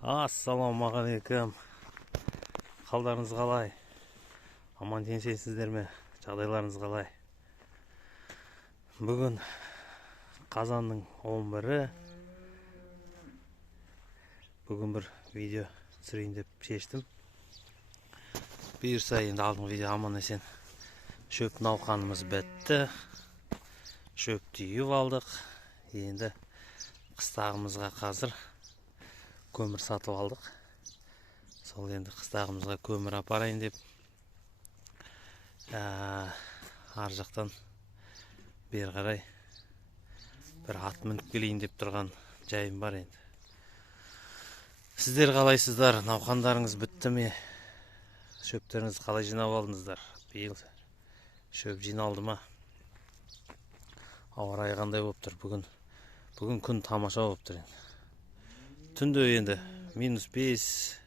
Ассалаумағалейкум. Қалдарыңыз қалай? Аман теңсейсіздер ме? Жағдайларыңыз қалай? Бүгін қазанның 11-і. Бүгін бір видео түсірейін деп шештім. Бұйырса енді алдыңғы видео аман есен шөп науқанымыз бітті. Шөпті үйіп алдық. Енді қыстағымызға қазір көмір сатып алдық. Сол енді қыстағымызға көмір апарайын деп ар жақтан бері қарай бір ат мініп келейін деп тұрған жайым бар енді. Сіздер қалайсыздар? Науқандарыңыз бітті ме? Шөптеріңіз қалай жинап алдыңыздар? Биыл шөп жиналды ма? Ауа райы қандай болып тұр? Бүгін күн тамаша болып тұр енді. Түнде енді -5,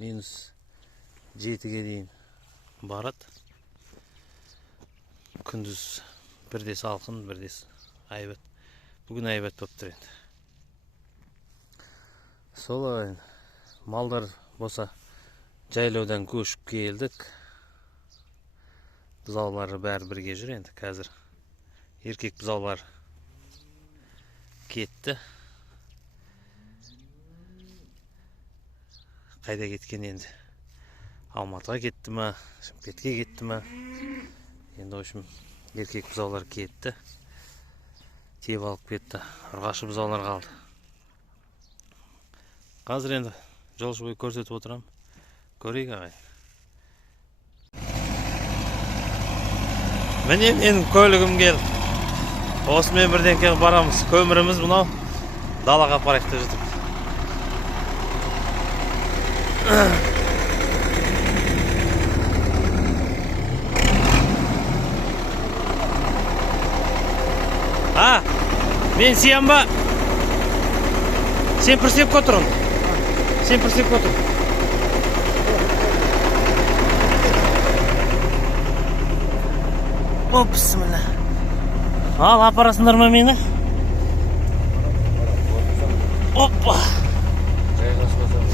-7-ге дейін барады. Күндіз бірде салқын, бірде айбат. Бүгін айбат болып тұр енді. Солай малдар болса жайлаудан көшіп келдік. Бұзаулары бәрі бірге жүр енді қазір. Еркек бұзаулар кетті. Қайда кеткен енді? Алматыға кетті ма? Шымкентке кетті ма? Енді общем еркек бұзаулар кетті. Теп алып кетті. Ұрғашы бұзаулар қалды. Қазір енді жолшы бой көрсетіп отырам. Көрейік ағай. Міне менің көлігім келді. Осымен бірден келіп барамыз. Көміріміз мынау. Далаға апарайық деп жатырмыз. Мен сиям ба? Сен присеп көтірін. Сен присеп көтір. О, бісміллә. Ал, апарасындар ма мені? Оппа.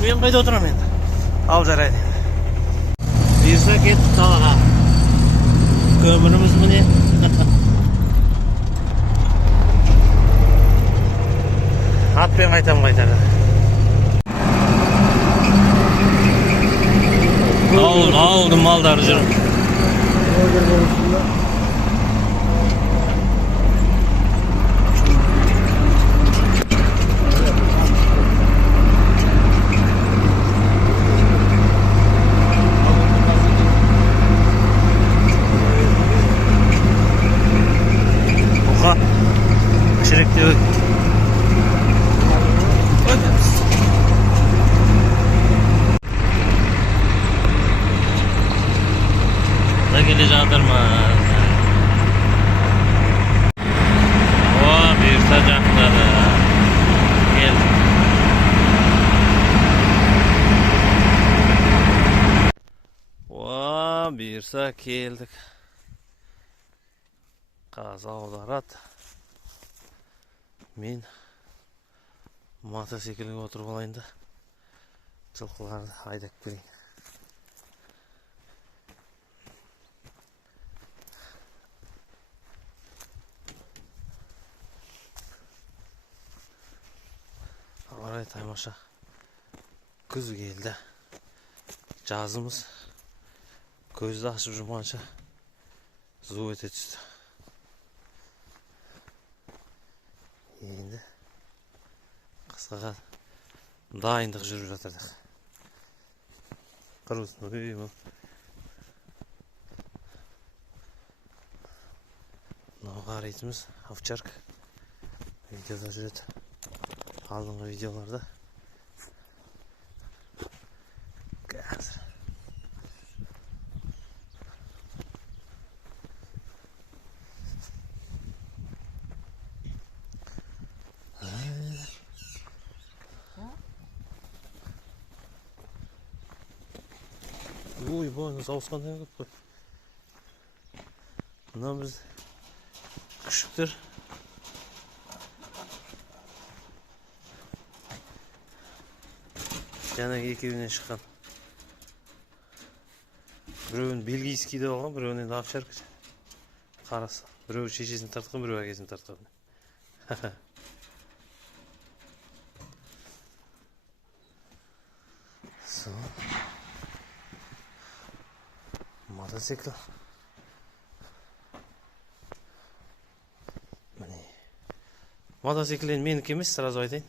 Мен қайда отырам енді? Ал, жарайды. Бұйырса кеттік қалаға. Көміріміз міне. Атпен қайтам қайтаға. Алды малдар жүр. Оқа, кішіректе өт. Келе жатырмыз. О, бұйырса жақындады. Келдік. О, бұйырса келдік. Қаз аударады. Мен мотоциклге отырып алайын да жылқыларды айдап берейін. Арай таймаша күз келді. Жазымыз көзді ашып жұмғанша зу өте түсті. Енді қысқаға дайындық жүріп жатырдық. Қырғызды өйім. Мынауға қарайтымыз овчарка. Видеода жүреді. Алдыңғы видеоларда қазір ой, бойыңыз ауысқандай көп қой. Мына біз күшіктер Жаңа екеуінен шыққан. Біреуін бельгийский деп алған, біреуін енді овчарка. Қарасы. Біреу шешесін тартқан, біреу әкесін тартқан. Мотоцикл. Міне. Мотоцикл енді менікі емес, сразу айтайын.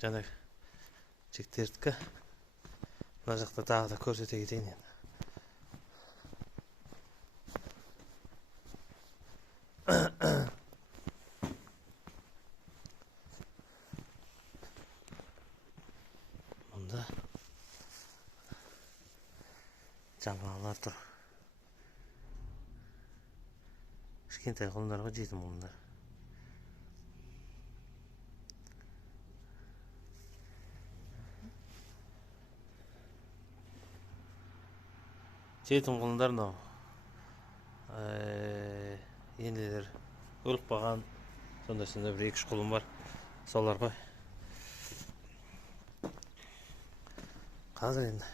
Жаңа жігіттердікі. Мына жақта тағы да көрсете кетейін енді. Мұнда жаңалар тұр. Кішкентай құлындарға жетім құлындар. Жетім құлындар мынау. Енелер өліп қалған. Сонда бір 2-3 құлын бар. Солар ғой. Қазір енді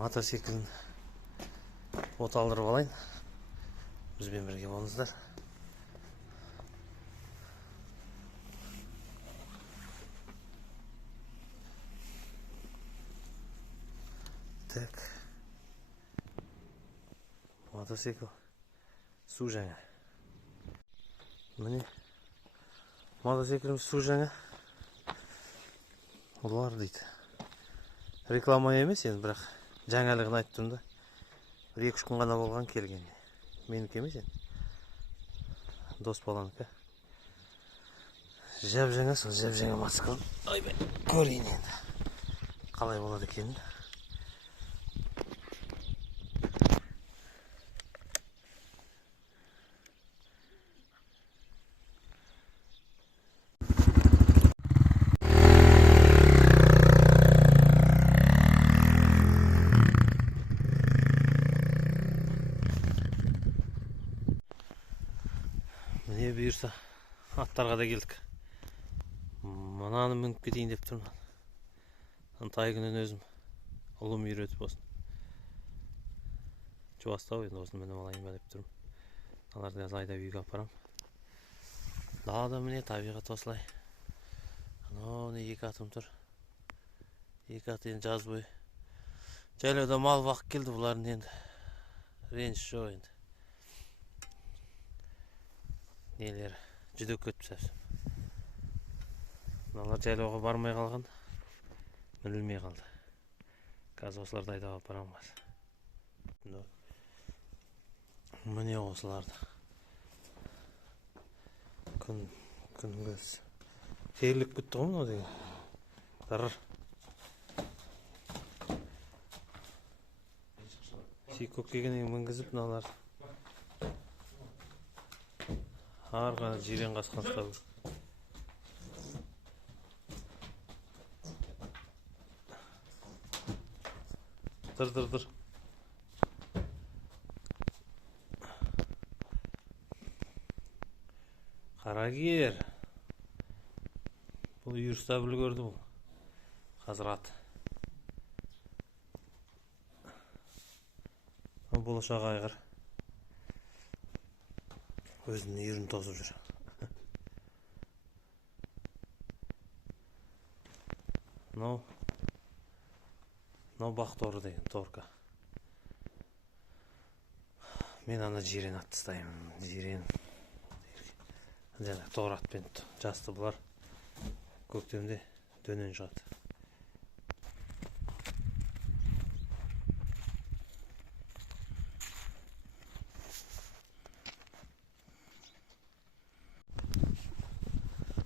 мотоциклін оталдырып алайын. Бізбен бірге болыңыздар. Так. Мотоцикл су жаңа. Міне мотоцикліміз су жаңа. Олар дейді. Реклама емес енді, бірақ жаңалығын айттым да. 1-2 күн ғана болған келген. Менікі емес енді. Дос баланыкі. Жап жаңа, сол жап жаңа мотоцикл. Айбай, көрейін енді. Қалай болады екен. Міне бұйырса аттарға да келдік. Мынаны мініп кетейін деп тұрмын. Антай күнін өзім ұлым үйретіп болсын. Жуастау енді осыны мініп алайын ба деп тұрмын. Аларды қазір айдап үйге апарам. Далада міне табиғат осылай. Анау не 2 атым тұр. 2 ат енді жаз бойы. Жайлауда мал бақып келді, бұлардың енді реніш жоқ енді. Нелер жүдек өтіп сәпсім. Мыналар жайлауға бармай қалған, мінілмей қалды. Қазір осыларды айдап апарам қазір. Міне осыларды. Күн көз. Терлік күтті ғой мынау деген. Дарыр. Сикок кегенен мінгізіп мыналар. Арға жирен қасқан ұстау. Дыр. Қарагер. Бұл үйіріста білі көрді бұл. Қазір ат. Болашақ айғыр. Өзінің үйірін тозып жүр. Мынау бақ торы деген, торка. Мен ана жирен атты ұстаймын. Жирен. Жаңа тор атпен жасты бұлар. Көктемде дөнен шығады.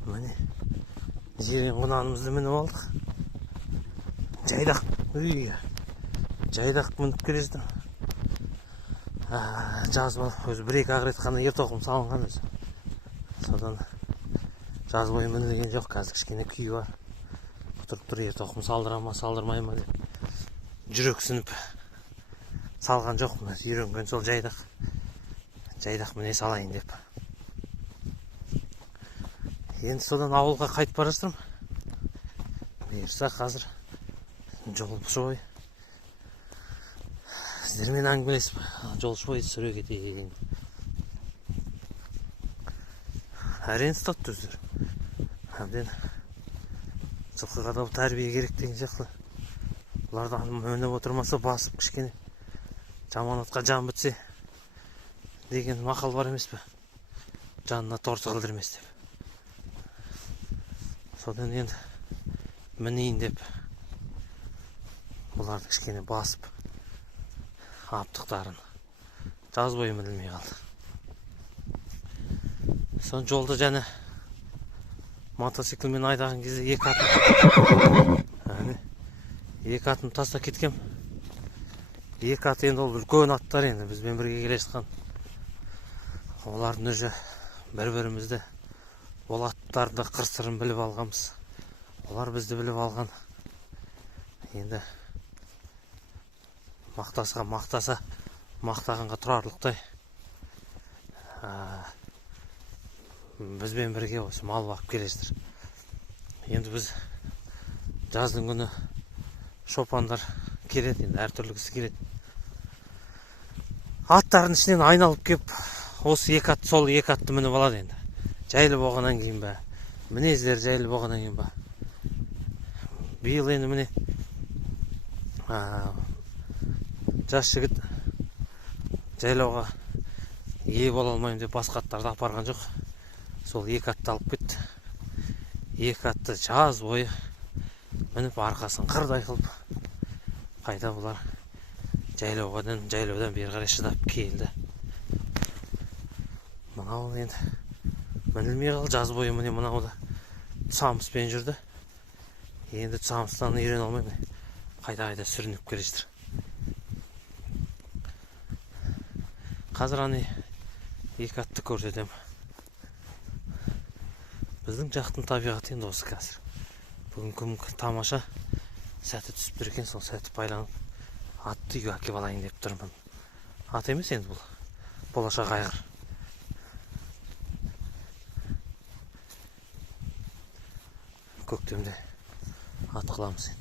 Міне жирен құнанымызды мініп алдық. Жайдақ мініп келесіздім. Жаз бол, өзі 1-2 ақ қана ертоқым салынған өзі. Содан жаз бойы мінілген жоқ, қазір кішкене күй бар. Құтырып тұр, ертоқым салдырама, салдырмай ма деп. Жүрексініп салған жоқ, үйренген сол жайдақ. Жайдақ міне салайын деп. Енді содан ауылға қайтып бара жатырмын. бұйырса қазір жолшыбай сіздермен әңгімелесіп жолшыбайды сүре кетейін. Әрең ұстатты өздері. Әбден жылқыға да тәрбие керек деген сияқты. Бұлардан өніп отырмаса басып кішкене жаманатқа жан бітсе деген мақал бар емес пе? Жанына торсы қылдырмес деп. Содан енді мінейін деп бұларды кішкене басып аптықтарын жаз бойы мінілмей қалды. Сон жолда және мотоциклмен айдаған кезде екі атын тастап кеткем. Екі ат енді ол үлкен аттар, енді бізбен бірге келе жатқан. Олардың өзі бір-бірімізді ол аттарды қыр-сырын біліп алғанбыз. Олар бізді біліп алған. Енді мақтаса мақтағанға тұрарлықтай бізбен бірге осы мал бағып келесіздер. Енді біз жаздың күні шопандар келеді, енді әртүрлі кісі келеді. Аттардың ішінен айналып кеп, осы сол екі атты мініп алады енді. Жайлы болғаннан кейін ба, мінездер жайлы болғаннан кейін ба. Биыл енді міне жас жігіт жайлауға ие бола алмайым деп басқа аттарды апарған жоқ. Сол екі атты алып кетті. Екі атты жаз бойы мініп арқасын қырдай қылып қайда бұлар жайлаудан бері қарай шыдап келді. Мынау енді мінілмей қалды. Жаз бойы міне мынау да самыспен жүрді. Енді самыстан үйрене алмай қайда сүрініп келе жатыр. Қазір екі атты көрсетем. Біздің жақтың табиғаты енді осы қазір. Бүгін күн тамаша сәті түсіп тұр екен, сол сәті байланып атты үйге әкеп алайын деп тұрмын. Ат емес енді бұл, болашақ айғыр. Көктемде ат қыламыз енді.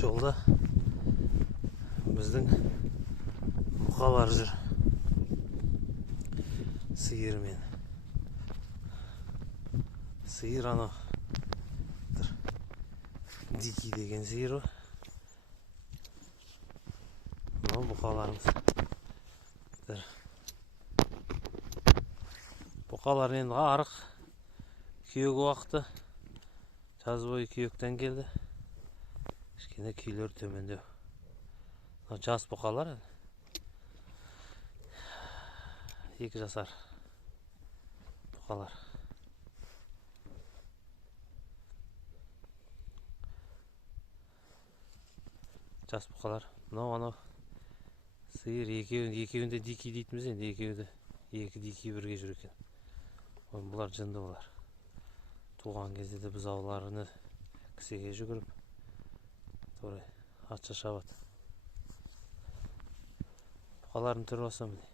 Жолда біздің бұқалар жүр. Сиырмен. Сиыр анау дикий деген сиыр. Мынау бұқаларымыз. Бұқалар енді арық күйек уақыты. Жаз бойы күйектен келді. Кішкене күйлер төмендеу. Жас бұқалар. 2 жасар бұқалар. Жас бұқалар. Анау сиыр екеуінде дикий дейтіміз енді, екі дикий бірге жүр екен. Бұлар жынды бұлар. Туған кезде де біз ауларыны кісіге жүгіріп атша шабады. Бұқалардың түрі осы міне.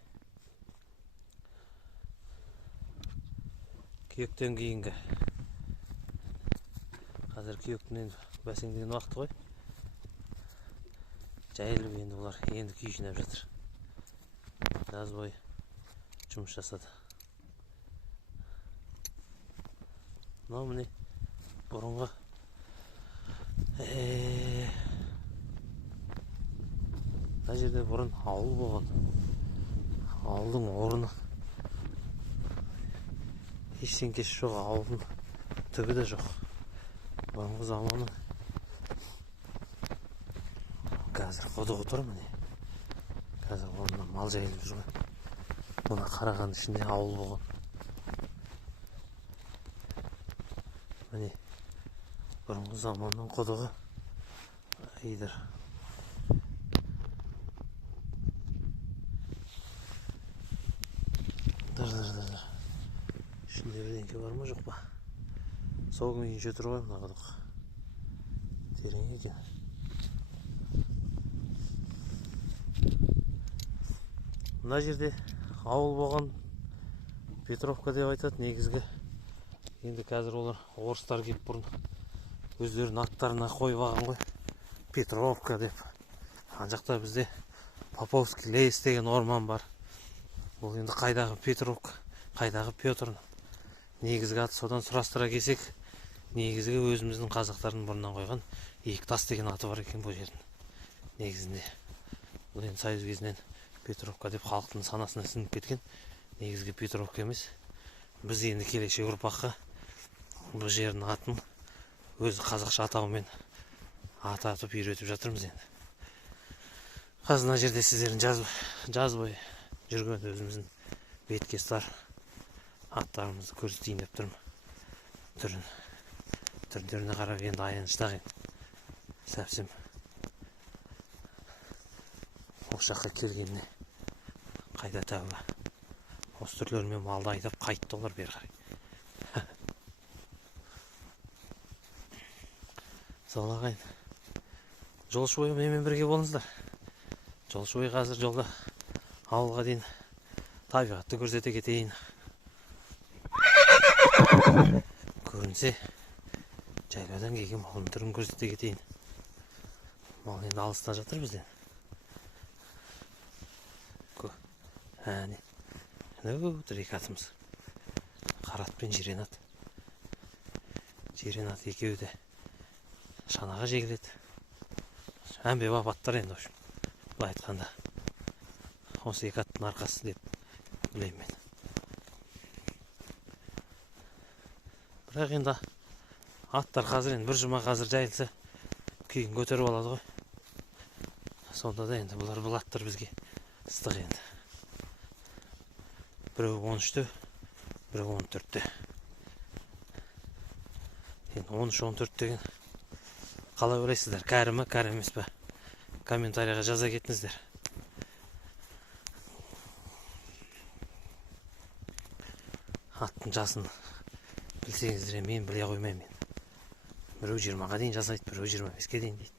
Күйектен кейінгі. Қазір күйектен бәсеңдеген уақыты ғой. Жайылып енді бұлар енді күй жинап жатыр. Жаз бойы жұмыс жасады. Мынау міне бұрынғы мына жерде бұрын ауыл болған. Ауылдың орны ештеңкесі жоқ, ауылдың түбі де жоқ. Бұрынғы заманы. Қазір құдығы тұр міне. Қазір орнына мал жайылып жүрген. Мына қараған ішінде ауыл болған. Міне бұрынғы заманның құдығы. Айдыр. Dır. Şimdi birdenki var mı жоқ па? Сол күйінше тұр ғой мына құдық. Терең екен. Мына жерде ауыл болған Петровка деп айтады негізгі. Енді қазір олар орыстар келіп бұрын өздерінің аттарына қойып алған ғой. Петровка деп. Ана жақта бізде Поповский лес деген орман бар. Бұл енді қайдағы Петровка, қайдағы Петр. Негізгі аты содан сұрастыра келсек, негізгі өзіміздің қазақтардың бұрыннан қойған Иектас деген аты бар екен бұл жердің. Негізінде. Бұл енді Союз кезінен Петровка деп халықтың санасына сіңіп кеткен. Негізгі Петровка емес. Біз енді келешек ұрпаққа бұл жердің атын өзі қазақша атауымен ататып үйретіп жатырмыз енді. Қазір мына жерде сіздердің жаз бойы жүрген өзіміздің беткестар аттарымызды көрсетейін деп тұрмын. Түріне қарап енді аяныштақ енді. Сәпсем осы жаққа келгеніне қайда тәуба. Осы түрлерімен малды айдап қайтты олар бері қарай. Сол ағайын. Жолшыбай менімен бірге болыңыздар. Жолшыбай қазір жолда ауылға дейін табиғатты көрсете кетейін. Көрінсе, жайлаудан келген малын түрін көрсете кетейін. Мал енді алыста жатыр бізден. Әне. Бір-екі атымыз. Қарат пен жирен ат. Жирен ат екеуі де шанаға жегіледі. Әмбе бап аттар енді. Бұл айтқанда. Осы екі аттың арқасы деп білеймін мен. Бірақ енді аттар қазір енді бір жұма қазір жайылса күйін көтеріп алады ғой. Сонда да енді бұл аттар бізге ыстық енді. Біреу 13-те, біреу 14-те. Енді 13-14 деген қалай ойлайсыздар? Кәрі ме, кәрі емес пе? Комментарияға жаза кетіңіздер. Аттың жасын білсеңіздер, мен біле қоймаймын. Біреу 20-ға дейін жасайды, біреу 25-ке дейін дейді.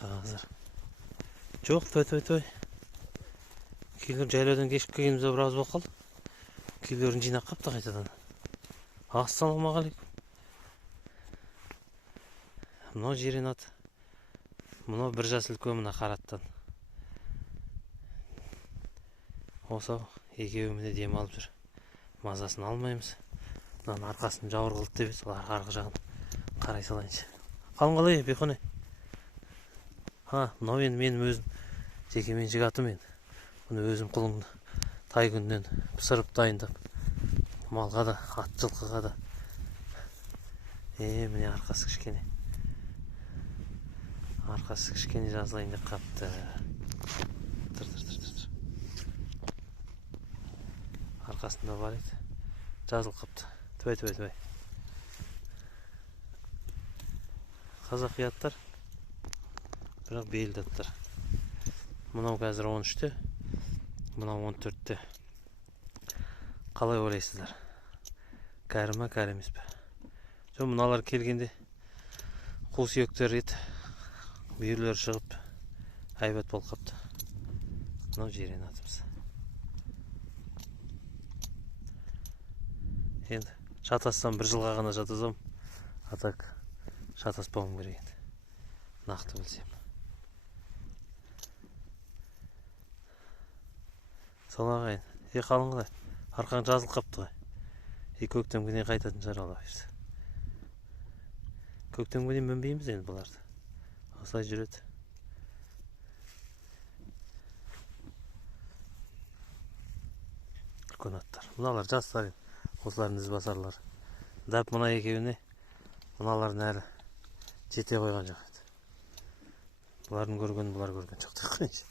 Қазір. Жоқ, той. Күйлер жайлаудан кешіп келгенімізде біраз болып қалды. Күйлерін жинақ қапты қайтадан. Ассалаумағалейкум. Мынау жирен ат. Мынау бір жас үлкен мына қараттан. Осы екеуімде дем алып жүр. Мазасын алмаймыз. Мынаның арқасын жауыр қылды деп еді, арғы жағын қарай салайыншы. Қалың қалай, бейхоне? Мынау енді менің өзім жекеменшік атым енді. Бұны өзім құлын тай күнінен пісіріп дайындап. Малға да, ат жылқыға да. Міне арқасы кішкене. Арқасы кішкене жазылайын деп қапты. Тұр. Арқасында бар еді. Жазыл қапты. Твай. Қазақи аттар. Бірақ бейілді аттар. Мынау қазір 13-те. Мынау 14-те. Қалай ойлайсыздар? Кәрі ме, кәрі емес пе? Жоқ, мыналар келгенде қу сүйектер еді. Бүйірлер шығып, әйбат болып қапты. Мынау жирен атымыз. Енді шатассам бір жылға ғана жатазам. Атак шатаспауым керек енді. Нақты білсем. Сол ағайын. Қалың қалай? Арқаң жазылып қапты ғой. Көктемге дейін қайтатын шығар Алла бұйырса. Көктемге дейін мінбейміз енді бұларды. Осылай жүреді. Үлкен аттар. Мыналар жастар. Осылардың ізбасарлар. Дәп мына екеуіне мыналардың әлі жете қойған жоқ еді. Бұлардың көрген, бұлар көрген жоқ деп қойыншы.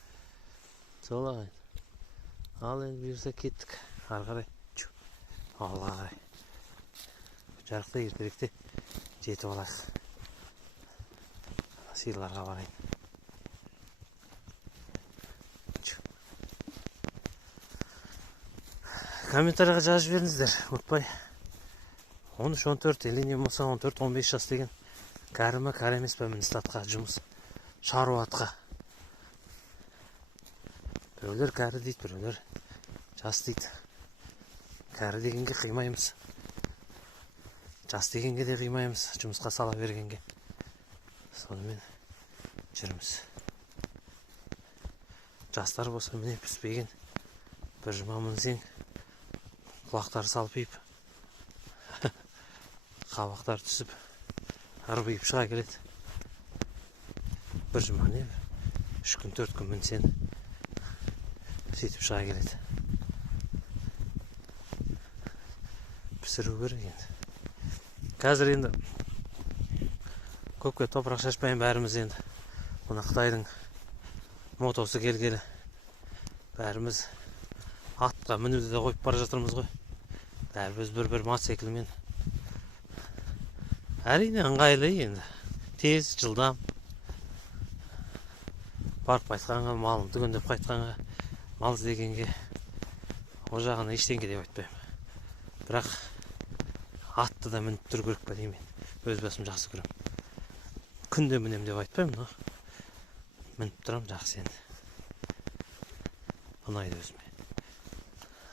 Сол ағайын. Ал енді бұйырса кеттік. Ары қарай. Алға қарай. Жарықта ертеректе жетіп алайық. Сиырларға барайын. Комментарияға жазып беріңіздер. Ұмытпай. 13-14 линия болса 14-15 жас деген Кәрі ма, кәрі емес пе, міне статқа жұмыс, шаруа атқа. Біреулер кәрі дейді, біреулер жас дейді. Кәрі дегенге қимаймыз. Жас дегенге де қимаймыз, жұмысқа сала бергенге. Сонымен жүрміз. Жастар болса міне піспеген. Бір жұма мінсең, құлақтары салпиып, қабақтар түсіп, арбиып шыға келеді. Бір жұма не? 3 күн 4 күн мінсең, сөйтіп шыға келеді. Пісіру керек енді. Қазір енді көпке топырақ шашпайын бәріміз енді. Мына Қытайдың мотосы келгелі. Бәріміз атқа мінуді де қойып бара жатырмыз ғой. Бәріміз бір мотоциклмен. Әрине ыңғайлы енді. Тез, жылдам. Барып қайтқанға, малын түгендеп қайтқанға, мал іздегенге о жағына ештеңе деп айтпаймын. Бірақ атты да мініп тұру керек па деймін. Өз басым жақсы көрем. Күнде мінем деп айтпаймын, но мініп тұрам жақсы енді. Ұнайды өзіме.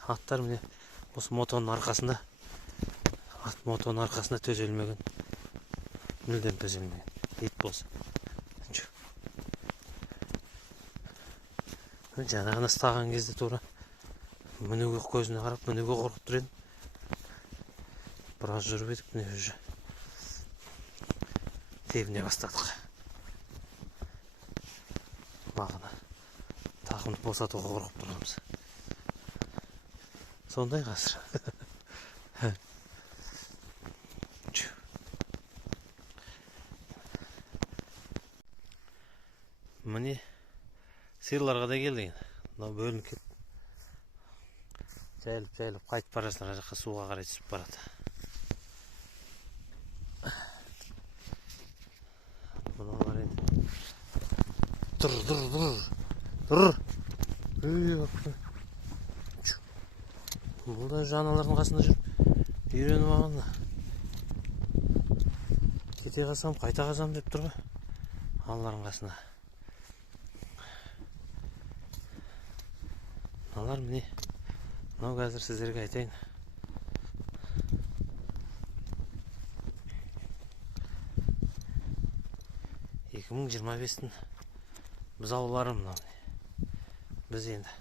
Аттар міне осы мотоның арқасында, мотоның арқасында төзелмеген. Мүлдем төзелмеген. Ет болса. Жаңағыны ұстаған кезде тура мінуге көзіне қарап, мінуге қорқып тұр едім. Біраз жүріп едік, міне уже тебіне бастадық. Бағына тақымды босатуға қорқып тұрмыз. Сондай қазір. Міне сиырларға да келді енді. Мынау бөлініп кетті. Жайылып қайтып бара жатыр, ар жаққа суға қарай түсіп барады. Мыналар енді. Тұр. Бұл да жаналардың қасында жүріп үйреніп алған. Кете қалсам, қайта қалсам деп тұр ғой. Аналардың қасында. Мыналар міне. Мынау қазір сіздерге айтайын. Екі 2025-тің бұзаулары мынау. Біз енді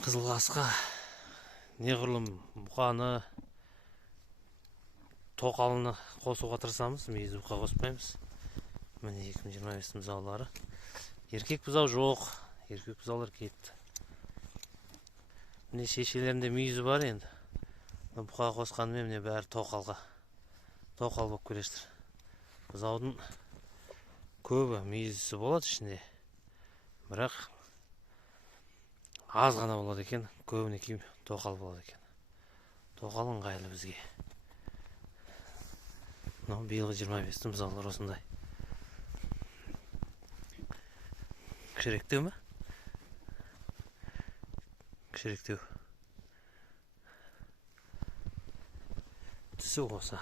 Қызылқасқа неғұрлым бұқаны, тоқалыны қосуға тырысамыз, мүйіз бұқа қоспаймыз. Міне 2025-тің бұзаулары. Еркек бұзау жоқ, еркек бұзаулар кетті. Міне шешелерінде мүйізі бар енді. Бұқа қосқанымен міне бәрі тоқал болып келештір. Бұзаудың көбі мүйізісі болады ішінде. Бірақ аз ғана болады екен, көбіне кейін тоқал болады екен. Тоқал ыңғайлы бізге. Мынау биылғы 25-тің бұзаулар осындай. Кішіректеу ме? Кішіректеу. Түсі қоса.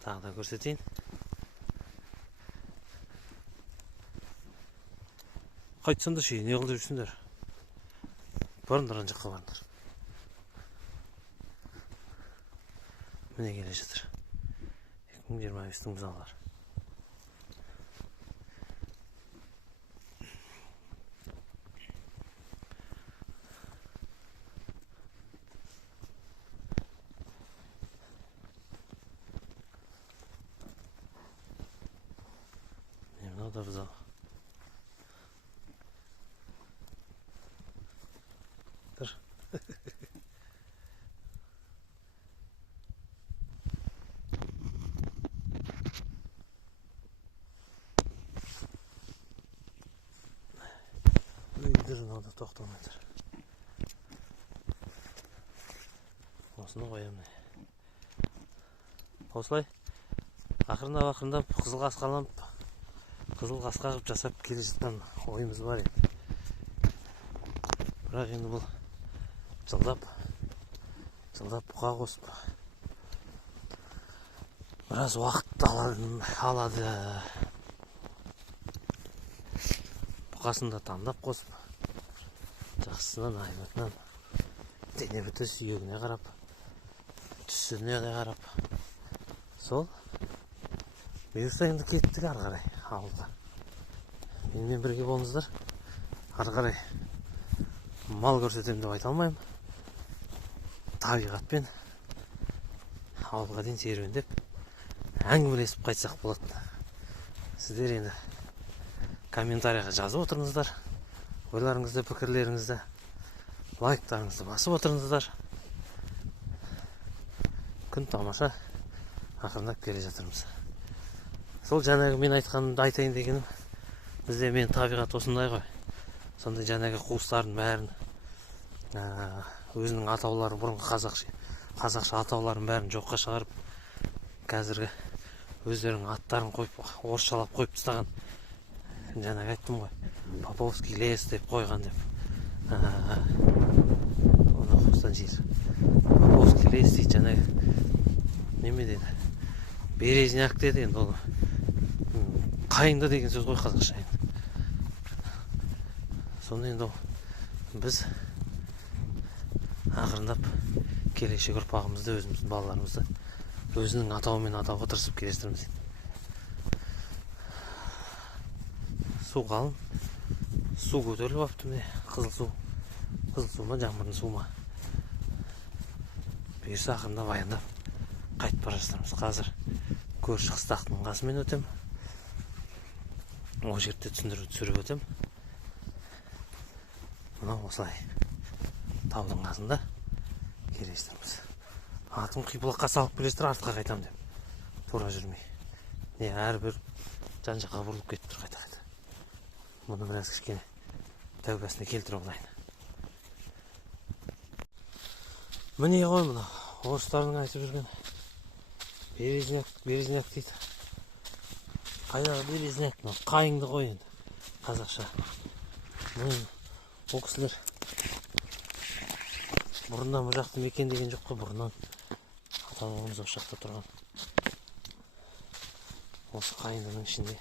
Тағы да көрсетейін. Қайтсаңда шей, не қылды жүрсіңдер? Барындар ан жаққа барындар. Міне келе жатыр. 2025-тің бұзаулар. Мынау да бұзау. Тұр. Үйдір мынау тоқтамай тұр. Осыны қоямын. Осылай ақырындап Қызылқасқаланып, Қызылқасқа қып жасап келе жатқан ойымыз бар еді. Бірақ енді бұл жылдап бұқа қосып біраз уақыт алады. Бұқасында таңдап қосып, жақсысынан, айматынан, дене біті сүйегіне қарап, түсіне қарап. Сол, бұйырса енді кеттік ары қарай ауылға. Менімен бірге болыңыздар. Ары қарай мал көрсетемін деп айта алмаймын. Табиғатпен ауылға дейін серуендеп әңгімелесіп қайтсақ болады. Сіздер енді комментарияға жазып отырыңыздар. Ойларыңызды, пікірлеріңізді, лайктарыңызды басып отырыңыздар. Күн тамаша, ақырындап келе жатырмыз. Сол жаңағы мен айтқанымды айтайын дегенім, бізде мен табиғат осындай ғой. Сондай жаңағы қуыстардың бәрін, өзінің атаулары, бұрынғы қазақша атауларын бәрін жоққа шығарып, қазіргі өздерінің аттарын қойып, орысшалап қойып тастаған. Жаңағы айттым ғой, Поповский лес деп қойған деп. Оны қуыстан жер. Поповский лес дейді, жаңағы неме деді? Березняк деді енді ол. Қайыңды деген сөз ғой қазақша енді. Сонда енді біз ақырындап келешек ұрпағымызды, өзіміздің балаларымызды өзінің атауымен атауға тырысып келестіреміз. Су қалың, су көтеріліп апты міне, қызыл су ма, жаңбырдың су ма. Бұйырса ақырындап аяндап қайтып бара жатырмыз. Қазір көрші қыстақтың қасымен өтем. Ол жерде түсіріп өтем. Мынау осылай таудың қасында келестірміз. Атым қипылыққа салып келестір, артқа қайтам деп. Тура жүрмей. Не әрбір жан-жаққа бұрылып кетіп тұр қайта. Мұны біраз кішкене тәубасына келтіре олайын. Міне ғой мұны, орыстардың айтып жүрген березняк дейді. Қайдағы березняк, қайыңды ғой енді, қазақша. Ол кісілер бұрыннан бұл жақты мекендеген жоқ қой, бұрыннан ата-бабамыз осы жақта тұрған. Осы қайындының ішінде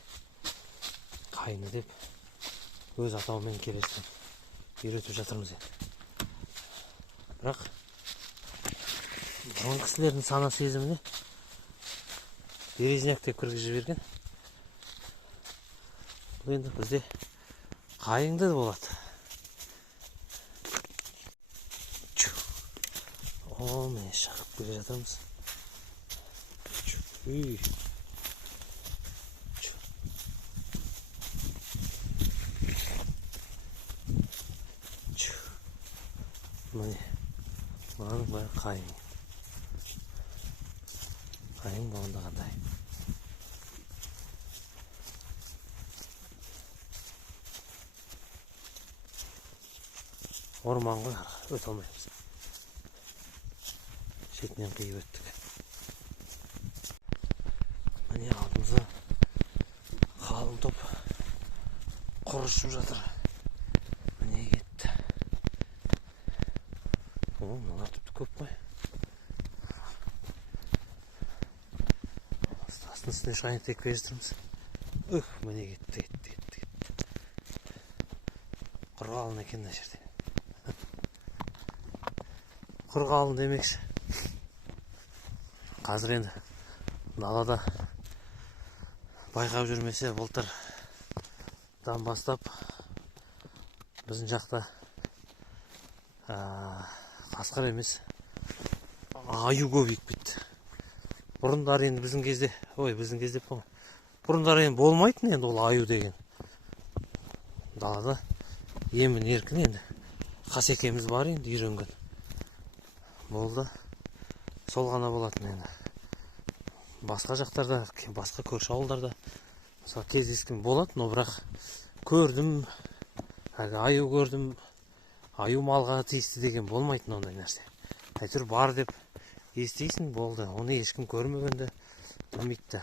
қайыны деп өз атауымен келестен үйретіп жатырмыз енді. Бірақ бұрын кісілердің сана сезіміне березняк деп кіргізіп жіберген. Бұл енді бізде қайыңды болады. Міне шығып келе жатырмыз. Міне мынаның бәрі қайың. Қайың болғанда қандай. Орман ғой, өте алмаймыз. Шетінен қиып өттік. Міне алдымызда қалың топ құрышып жатыр. Міне кетті. Мыналар тіпті көп қой. Астын үстіне шығайын тек кездірміз. Міне кетті. Құрғалын екен мына жерде. Құрғалын демекші. Қазір енді далада байқап жүрмесе былтырдан бастап біздің жақта қасқыр емес аю көбейіп кетті. Бұрындар енді біздің кезде бұрындар енді болмайтын енді ол аю деген. Далада емін еркін енді қасекеміз бар енді үйренген. Болды. Сол ғана болатын енді. Басқа жақтарда, басқа көрші ауылдарда кездескен болады, но бірақ көрдім, аю көрдім, аю малға тиісті деген болмайтын ондай нәрсе. Әйтеуір бар деп естисің, болды. Оны ешкім көрмегенде білмейді.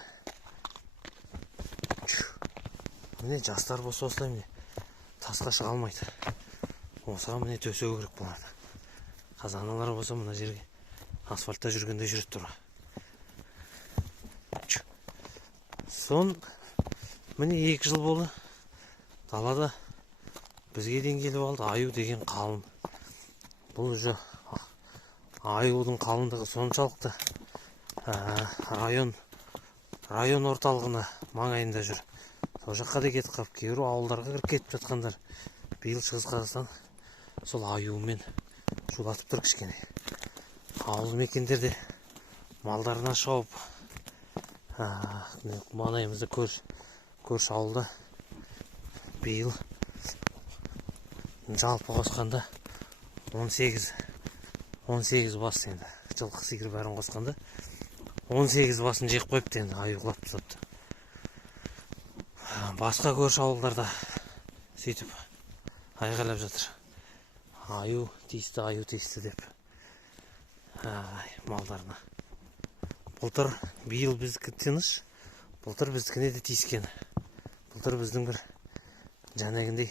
Міне жастар болса осылай міне тасқа шыға алмайды. Осыған міне төсеу керек болады. Қазаналар болса мына жерге асфальтта жүргенде жүріп тұр. Сон міне 2 жыл болды. Далада бізге дейін келіп алды. Аю деген қалың. Бұл уже аюдың қалыңдығы соншалықты район орталығына маңайында жүр. Сол жаққа да кетіп қалып, кейбір ауылдарға кіріп кетіп жатқандар. Биыл Шығыс Қазақстан сол аюмен шулатып тұр кішкене. Ауыл мекендерде малдарына шауып, маңайымызда көрші ауылда биыл жалпы қосқанда 18 бас енді. Жылқы сиыр бәрін қосқанда 18 басын жеп қойыпты енді, аю құлап тастапты. Басқа көрші ауылдарда сөйтіп айғайлап жатыр. Аю тиісті деп. Малдарына. Былтыр биыл біздікі тыныш, былтыр біздікіне де тиіскен. Былтыр біздің бір жәнегіндей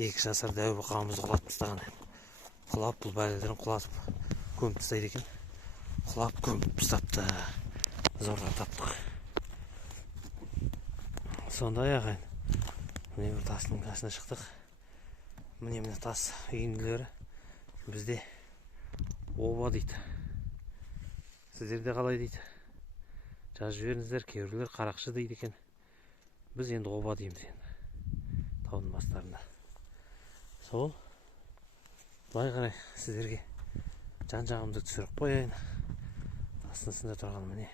2 жасар дәу бұқамызды құлап тастаған. Құлап, бұл бәлелерін құлатып көміп тастайды екен. Құлап көміп тастапты. Зорға таптық. Сондай ағайын. Міне бір тастың қасына шықтық. Міне тас үйінділері бізде оба дейді. Сіздерде қалай дейді? Жазып жіберіңіздер, кейбіреулер қарақшы дейді екен. Біз енді оба дейміз енді. Таудың бастарында. Сол былай қарай сіздерге жан-жағымды түсіріп қояйын. Тастың үстінде тұрған міне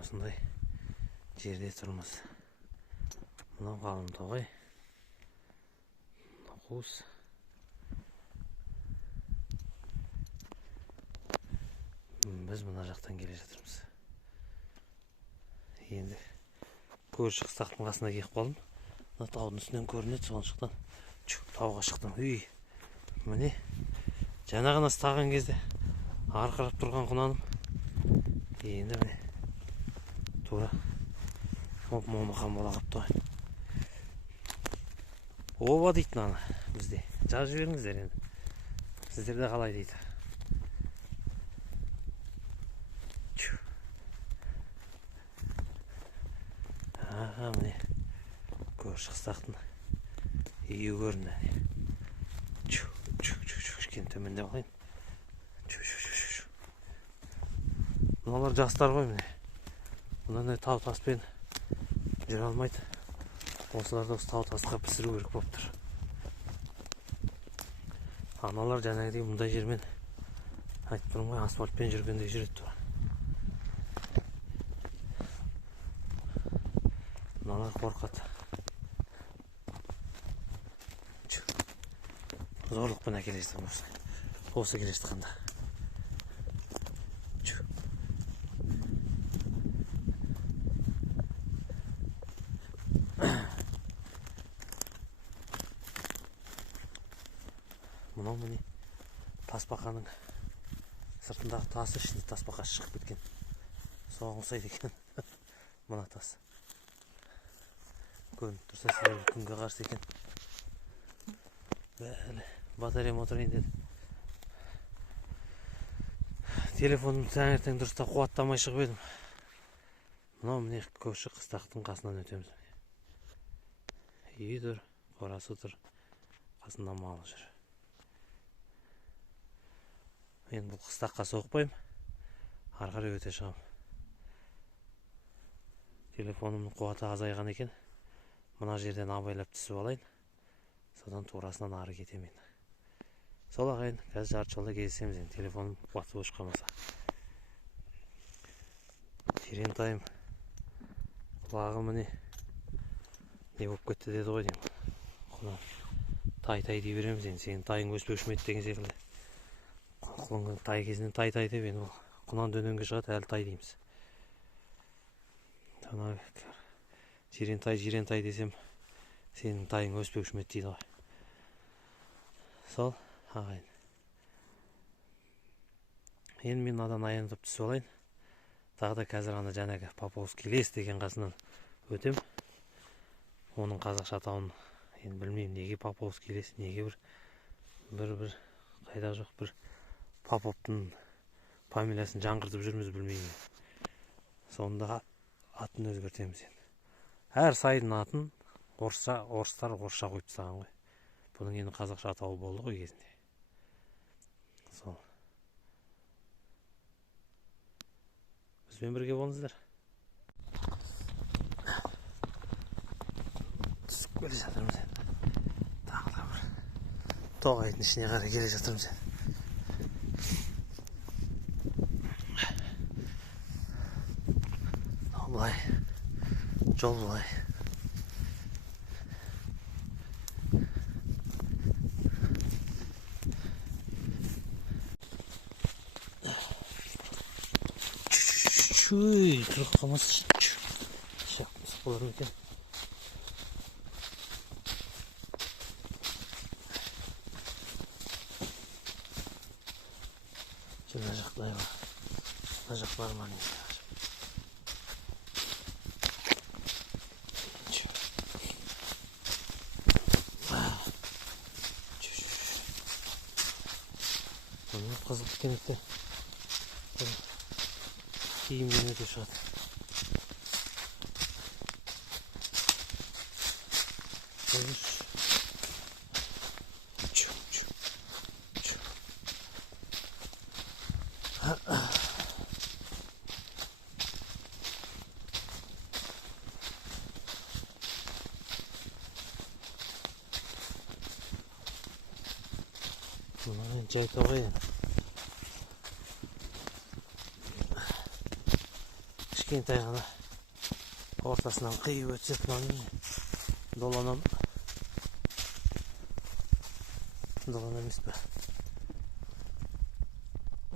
осындай жерде тұрмыз. Мынау қалың тоғай. Қуыс. Біз мына жақтан келе жатырмыз. Енді көрші қыстақтың қасына келіп қалдым. Мына таудың үстінен көрінеді, сондықтан тауға шықтым. Міне жаңа ғана ұстаған кезде арқырап тұрған құнаным енді міне тура момақан бола қапты ғой. Оба дейді мынаны бізде. Жазып жіберіңіздер енді. Сіздерде қалай дейді? Міне көрші қыстақтың үйі көрінді. Кішкене төмендеп алайын. Мыналар жастар ғой міне. Мынандай тау таспен жүре алмайды. Осыларды осы тау тасқа пісіру керек болып тұр. Аналар жаңағыдай мұндай жермен айтып тұрмын ғой, асфальтпен жүргендей жүреді тұр. Мыналар қорқады. Зорлықпен әкеле жатқан осы келе жатқанда. Мынау міне тасбақаның сыртындағы тасы, ішінде тасбақасы шығып кеткен. Соған ұқсайды екен. Мына тас. Көрініп тұрса сіздер күнге қарсы екен. Бәлі, батареям отырайын деді. Телефоным таңертең дұрыста қуаттамай шығып едім. Мынау міне көрші қыстақтың қасынан өтеміз. Үйі тұр, қорасы тұр, қасында малы жүр. Мен бұл қыстаққа соқпайым, арқары өте шығам. Телефонымның қуаты азайған екен. Мына жерден абайлап түсіп алайын. Содан турасынан ары кетемін. Сол ағайын, қазір жарты жолда кездесеміз енді. Телефоным қуаты бош қалмаса. Жирентайым құлағы міне не болып кетті деді ғой деймін. Құлан тай дей береміз енді. Сенің тайың өспеуші ме еді деген секілді. Құлынға тай кезінен тай деп енді ол құнан дөненге шығады, әлі тай дейміз. Жирентай десем, сенің тайың өспеуші ме еді дейді ғой. Сол ағайын. Енді мен надан аянып түсіп алайын. Тағы да қазір ана жаңағы Поповский лес деген қасынан өтем. Оның қазақша атауын енді білмеймін, неге Поповский лес, неге бір қайда жоқ бір Поповтың фамилиясын жаңғыртып жүрміз білмеймін. Сонда атын өзгертеміз енді. Әр сайдың атын орыстар орысша қойып тастаған ғой. Бұның енді қазақша атауы болды ғой кезінде. Сол. Бізбен бірге болыңыздар. Түсіп келе жатырмыз енді. Тағы да бір тоғайдың ішіне қарай келе жатырмыз енді. Былай, жол былай. Чуй, тұрып қалмасын. Шақпыз болар ма екен? Мына жақтай бар. Мына жақ бар ма? Қызыл тікенекте киімден өте шығады. Жайтоғай кішкентай ғана ортасынан қиып өтсек долана емес пе?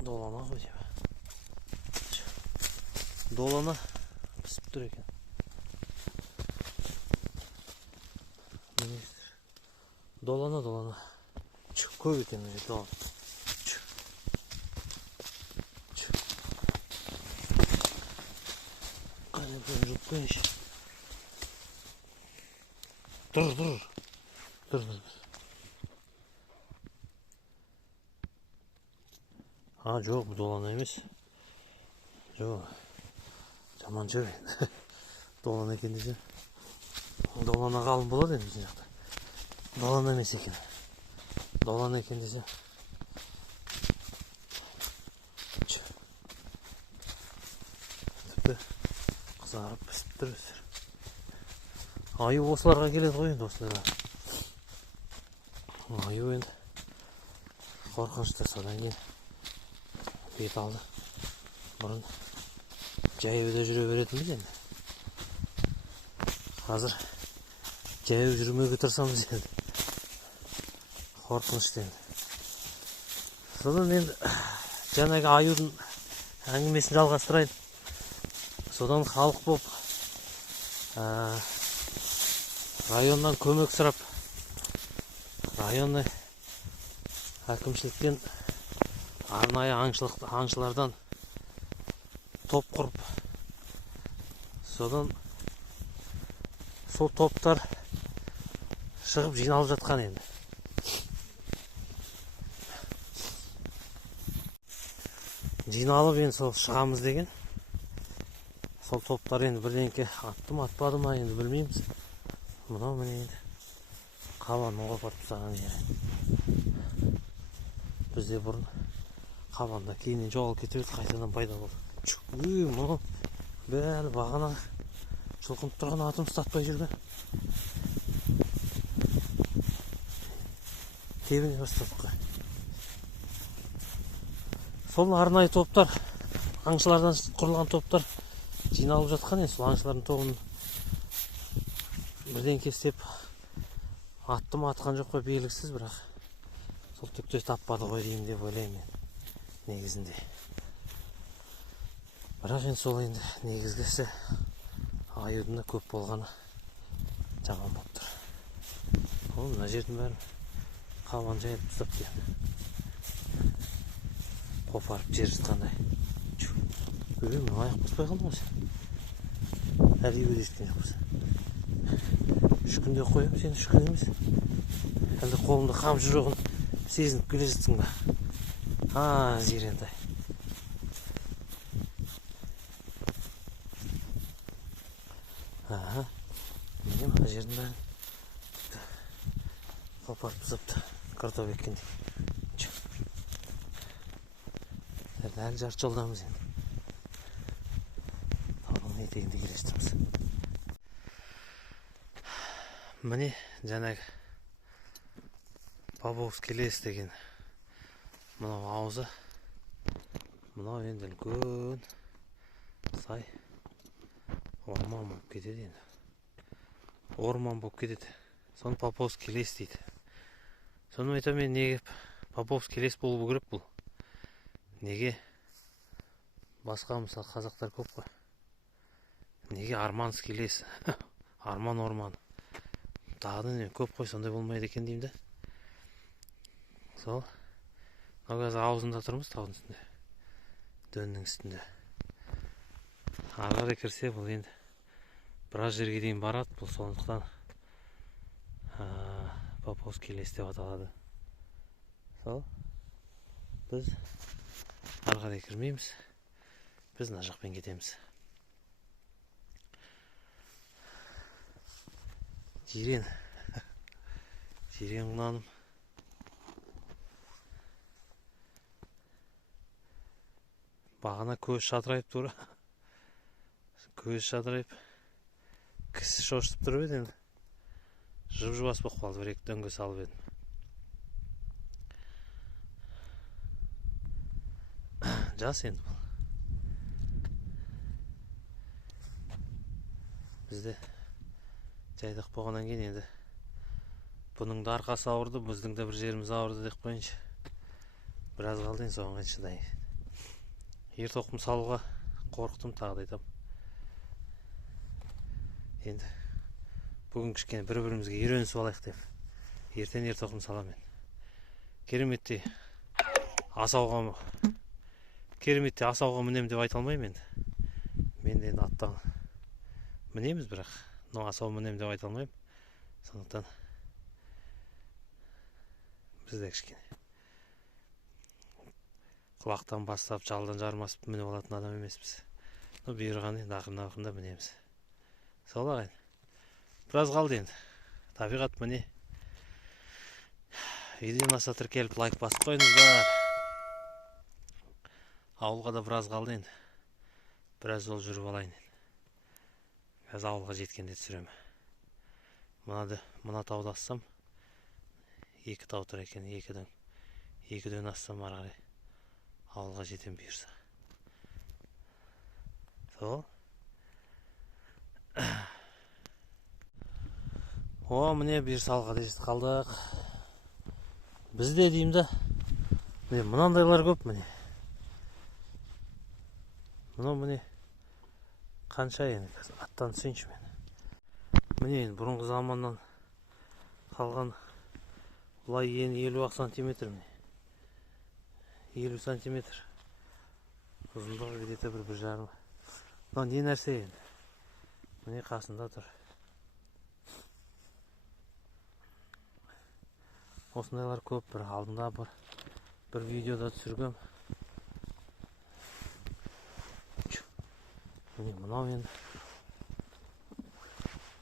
Долана ғой деп. Долана пісіп тұр екен. Долана. Көп екен өте долана. Тұр. Жоқ, бұл долана емес. Жоқ, жаман жер. Долана екен десе. Долана қалың болады енді біздің жақта. Долана емес екен. Долана екен десе. Тіпті қызарып пісіп тұр. Аю осыларға келеді ғой енді осыларға. Аю енді қорқынышты, содан кейін бет алды. Бұрын жайыда жүре беретінбіз енді. Қазір жайып жүрмеуге тырысамыз енді. Қорқынышты енді. Содан енді жаңағы аюдың әңгімесін жалғастырайын. Содан халық болып районнан көмек сұрап, районный әкімшіліктен арнайы аңшылардан топ құрып, содан сол топтар шығып жиналып жатқан енді. Жиналып енді сол шығамыз деген. Сол топтар енді бірдеңке атты ма атпады ма енді білмейміз. Мынау міне енді қабанның қопарып тастаған жері. Бізде бұрын қабанда кейіннен жоғалып кетіп еді, қайтадан пайда болды. Мұны бәрі бағана жұлқынып тұрған атын ұстатпай жүрген. Тебіне бастадық қой. Сол арнайы топтар, аңшылардан құрылған топтар жиналып жатқан. Сол аңшылардың тобын бірдеңке істеп атты ма атқан жоқ қой, белгісіз, бірақ сол түкте таппады ғой деймін деп ойлаймын негізінде. Бірақ енді сол енді негізгісі аюдың да көп болғаны жаман болып тұр. Ол мына жердің бәрін қабан жайып тастап деген. Қопарып жер жатқандай. Аяқ баспай қалды ғой сен. Әлі өте жеткен жоқпыз. 3 күнде қоямын, сен 3 күн емес. Әлде қолымда қамшы жоғын сезініп келе жатсың ба? Зерентай. Міне мына жердің бәрін қопарып тастапты. Картоп еккендей. Әлі жарты жолдамыз енді. Таудың етегінде келе жатырмыз. Міне жаңағы Поповский лес деген мынау аузы. Мынау енді үлкен сай орман болып кетеді енді. Орман болып кетеді. Соны Поповский лес дейді. Соны айтам мен неге Поповский лес болу керек бұл? Неге басқа мысалы қазақтар көп қой. Неге Арманский лес? Арман орман. Тағы да көп қой, сондай болмайды екен деймін да. Сол. Қазір аузында тұрмыз, таудың үстінде. Дөңнің үстінде. Ары қарай кірсе бұл енді біраз жерге дейін барады. Бұл сондықтан Поповский лес деп аталады. Сол. Біз ары қарай кірмейміз. Біз мына жақпен кетеміз. Жирен. Жирен құнаным. Бағана көз шатырайып тұр. Көз шатырайып. Кісі шошытып тұрып еді енді. Жып-жыбас болып қалды, бір-екі дөңге салып едім. Жас енді бұл. Бізде жайдақ болғаннан кейін енді бұның да арқасы ауырды, біздің де бір жеріміз ауырды деп қойыншы. Біраз қалды енді соған шыдайын. Ер тоқым салуға қорықтым, тағы да айтам. Енді бүгін кішкене бір-бірімізге үйренісіп алайық деп. Ертең ер тоқым саламын. Кереметте асауға мінем деп айта алмаймын енді. Мен де енді аттан мінеміз, бірақ асау мінем деп айта алмаймын. Сондықтан бізде кішкене құлақтан бастап жалдан жармасып мініп алатын адам емеспіз. Бұйырған енді ақырында мінеміз. Сол ағайын. Біраз қалды енді. Табиғат міне. Видео ұнаса тіркеліп лайк басып қойыңыздар. Ауылға да біраз қалды енді. Біраз жол жүріп алайын. Қазір ауылға жеткенде түсіремін. Мына тауды ассам, екі тау тұр екен, екіден ассам ары қарай ауылға жетем бұйырса. Сол. Міне бұйырса ауылға да жетіп қалдық. Бізде деймін да. Мынандайлар көп міне. Міне қанша енді, аттан түсейінші мен. Міне енді бұрынғы заманнан қалған бұлай ені 50 сантиметр міне. 50 сантиметр. Ұзындығы где-то бір жарым. Мынау не нәрсе енді? Міне қасында тұр. Осындайлар көп, бір алдында бір видеода түсіргем. Міне мынау енді.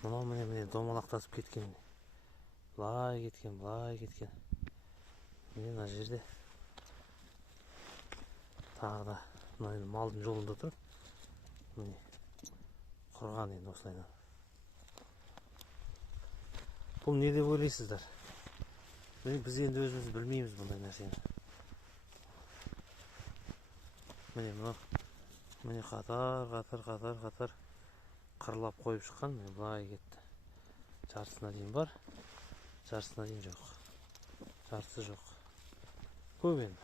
Мынау міне домалақтасып кеткен. Былай кеткен. Міне мына жерде. Тағы да малдың жолында тұр. Міне құрған енді осылайдан. Бұл не деп ойлайсыздар? Біз енді өзіміз білмейміз бұндай нәрсені. Міне мынау. Міне қатар қырлап қойып шыққан. Міне былай кетті. Жартысына дейін бар. Жартысына дейін жоқ. Жартысы жоқ. Көп енді.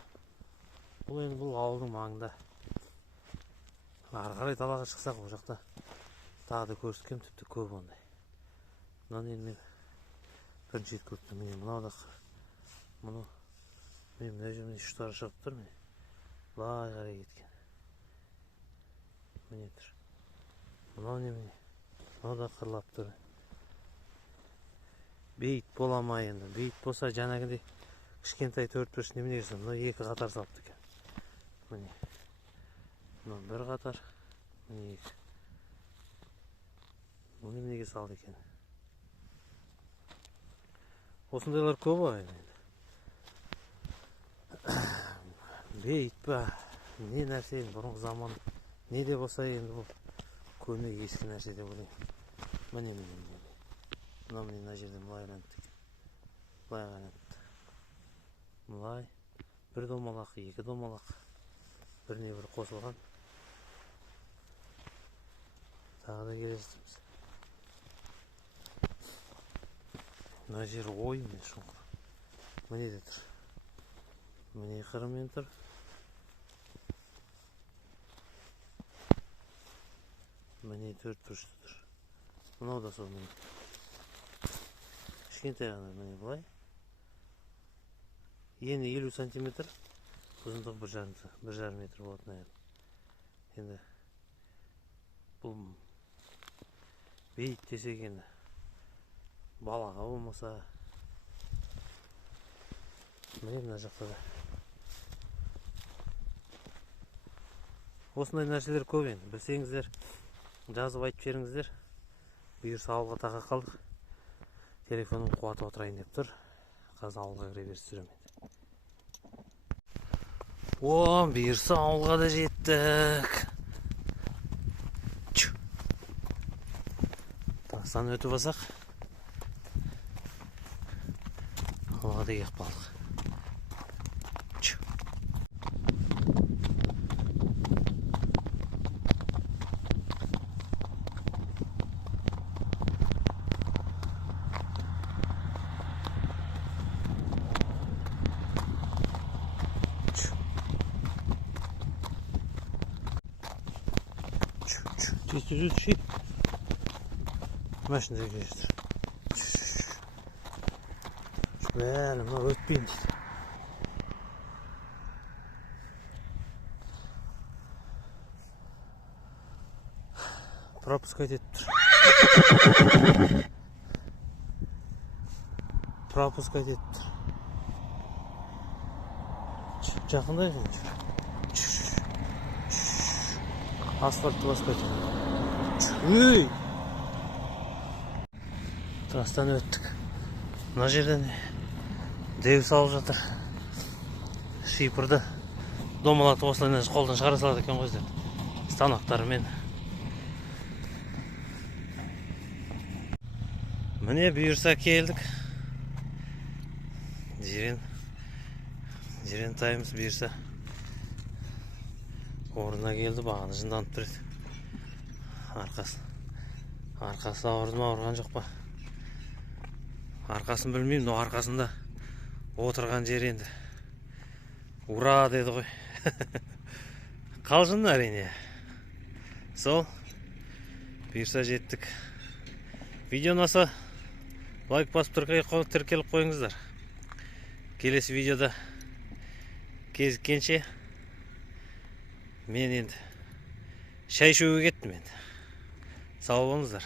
Бұл ауылдың маңында. Ары қарай далаға шықсақ, ол жақта тағы да көрсеткем, тіпті көп ондай. Мынаны енді мен бірінші рет көрдім. Міне мынау да мына жермен ұштары шығып тұр. Міне былай қарай кеткен. Міне тұр. Мынау міне да қырлап тұр. Бейт бола ма енді? Бейт болса жаңағыдай кішкентай 4-5 немене жүрсін. Мына екі қатар салыпты екен. Міне. Мына бір қатар. Міне екі. Міне мен неге салды екен? Осындайлар көп ғой. Бейт па, не нәрсе енді бұрынғы заман не де болса енді бұл көне ескі нәрсе деп ойлаймын. Міне. Мына жерде былай қайнатты. Былай бір домалақ, екі домалақ, біріне бір қосылған. Тағы да келестіміз. Мына жер ой мен шұңқыр. Міне де тұр. Міне қырымен тұр. Міне төрт бұрышты тұр. Мынау да сол міне. Кішкентай ғана міне былай. Ені 50 сантиметр, ұзындығы 1,5 метр болатын аяқ. Енді бұл бейт десек енді балаға болмаса. Міне мына жақта да. Осындай нәрселер көп енді. Білсеңіздер, жазып айтып жеріңіздер. Бұйырса ауылға тақа қалдық. Телефоным қуаты отырайын деп тұр. Қазір ауылға кіре беріс жүремін. Бұйырса ауылға да жеттік. Тастан өтіп басақ. Ауылға да кеп қалдық. Tüy. Машина geçtir. Şöyle ama ötmeyin. Пропускать ettir. Пропускать ettir. Жақындай ғой. Асфальтты басып кетті. Трастан өттік. Мына жерден дәу салып жатыр. Шипырды домалатып осылайынан қолдан шығара салады екен ғой өздері. Станоктарымен. Міне бұйырса келдік. Жирен тайымыз бұйырса орнына келді, бағаны жынданып тұрды. Арқасы ауырды ма, ауырған жоқ па? Арқасын білмеймін, но арқасында отырған жер енді ура деді ғой. Қалжың әрине. Сол, бұйырса жеттік. Видео ұнаса лайк басып тіркеліп қойыңыздар. Келесі видеода кезіккенше мен енді шай ішуге кеттім енді. Сау болыңыздар.